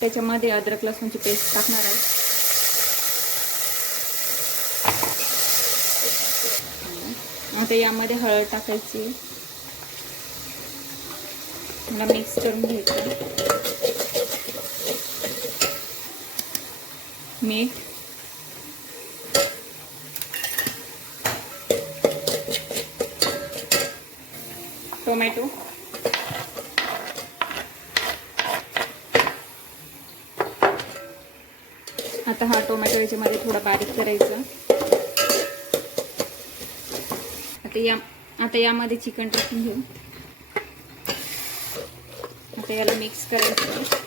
त्याच्यामध्ये अद्रक लसूणची पेस्ट टाकणार आहे. आता यामध्ये हळद टाकायची. मला मिक्स करून घ्यायचं मीठ. टोमॅटो. आता हा टोमॅटो याच्यामध्ये थोडा बारीक करायचा. आता या आता यामध्ये चिकन टाकून घेऊ. आता याला मिक्स करायचं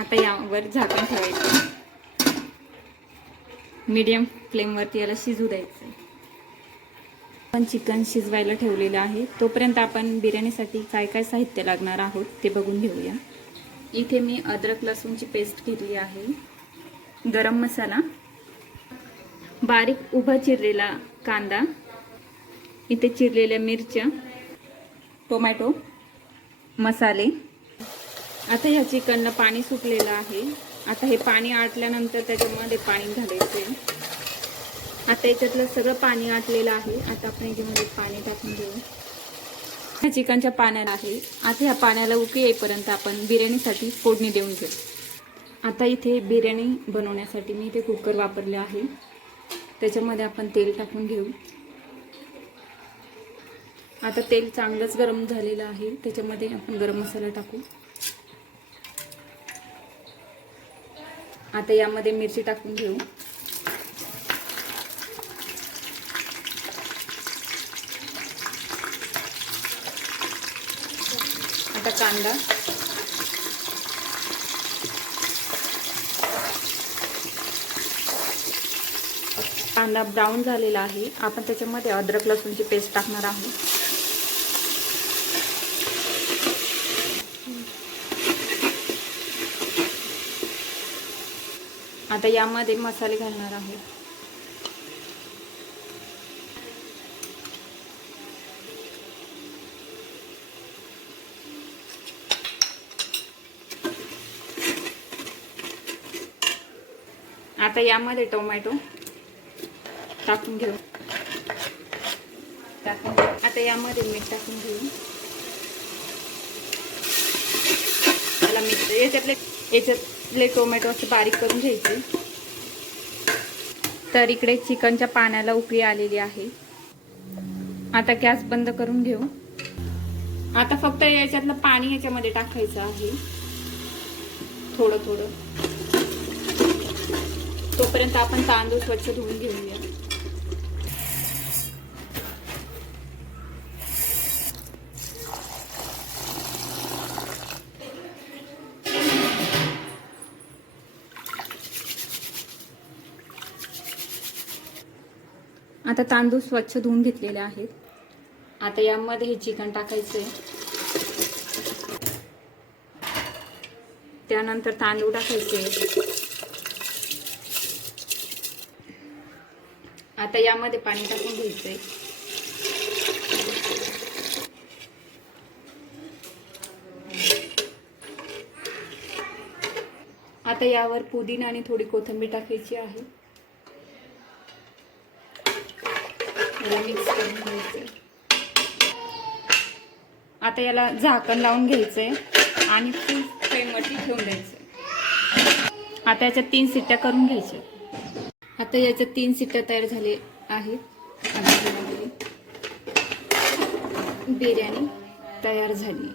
आता यावर झाकण ठेवायचं. मीडियम फ्लेमवरती याला शिजू द्यायचं आपण चिकन शिजवायला ठेवलेलं आहे. तोपर्यंत आपण बिर्याणीसाठी काय काय साहित्य लागणार आहोत ते बघून घेऊया. इथे मी अद्रक लसूणची पेस्ट घेतली आहे. गरम मसाला. बारीक उभा चिरलेला कांदा. इथे चिरलेल्या मिरच्या टोमॅटो. मसाले. आता ह्या चिकनला पाणी सुटलेलं आहे. आता हे पाणी आटल्यानंतर त्याच्यामध्ये पाणी घालायचे आता याच्यातलं सगळं पाणी आटलेलं आहे. आता आपण याच्यामध्ये पाणी टाकून घेऊ ह्या चिकनच्या पाण्याला आहे. आता ह्या पाण्याला उकळी येईपर्यंत आपण बिर्याणीसाठी फोडणी देऊन घेऊ. आता इथे बिर्याणी बनवण्यासाठी मी इथे कुकर वापरले आहे. त्याच्यामध्ये आपण तेल टाकून घेऊ. आता तेल चांगलंच गरम झालेलं आहे. त्याच्यामध्ये आपण गरम मसाला टाकू. आता यामध्ये मिरची टाकून घेऊ. आता कांदा. कांदा ब्राऊन झालेला आहे. आपण त्याच्यामध्ये अद्रक लसूणची पेस्ट टाकणार आहोत. आता यामध्ये मसाले घालणार आहोत. आता यामध्ये टोमॅटो टाकून घेऊ. टाकून आता यामध्ये मीठ टाकून घेऊ. त्याला मीठ याच्यातले याच्यातले टोमॅटो असे बारीक करून घ्यायचे. तर इकडे चिकनच्या पाण्याला उकळी आलेली आहे. आता गॅस बंद करून घेऊ. आता फक्त याच्यातलं पाणी याच्यामध्ये टाकायचं आहे. थोडं थोडं. तोपर्यंत आपण तांदूळ स्वच्छ धुवून घेऊया. आता तांदूळ स्वच्छ धुवून घेतलेले आहेत. आता यामध्ये हे चिकन टाकायचं त्यानंतर तांदूळ टाकायचे. आता यामध्ये पाणी टाकून घ्यायचंय. आता यावर पुदिना आणि थोडी कोथिंबीर टाकायची आहे. याला मिक्स करून घ्यायचंय. आता याला झाकण लावून घ्यायचंय आणि फुल फ्लेमवरती ठेवून द्यायचंय. आता याच्यात तीन सिट्ट्या करून घ्यायच्या. आता याच्या तीन सिट्ट्या तयार झाले आहेत. बिर्याणी तयार झाली.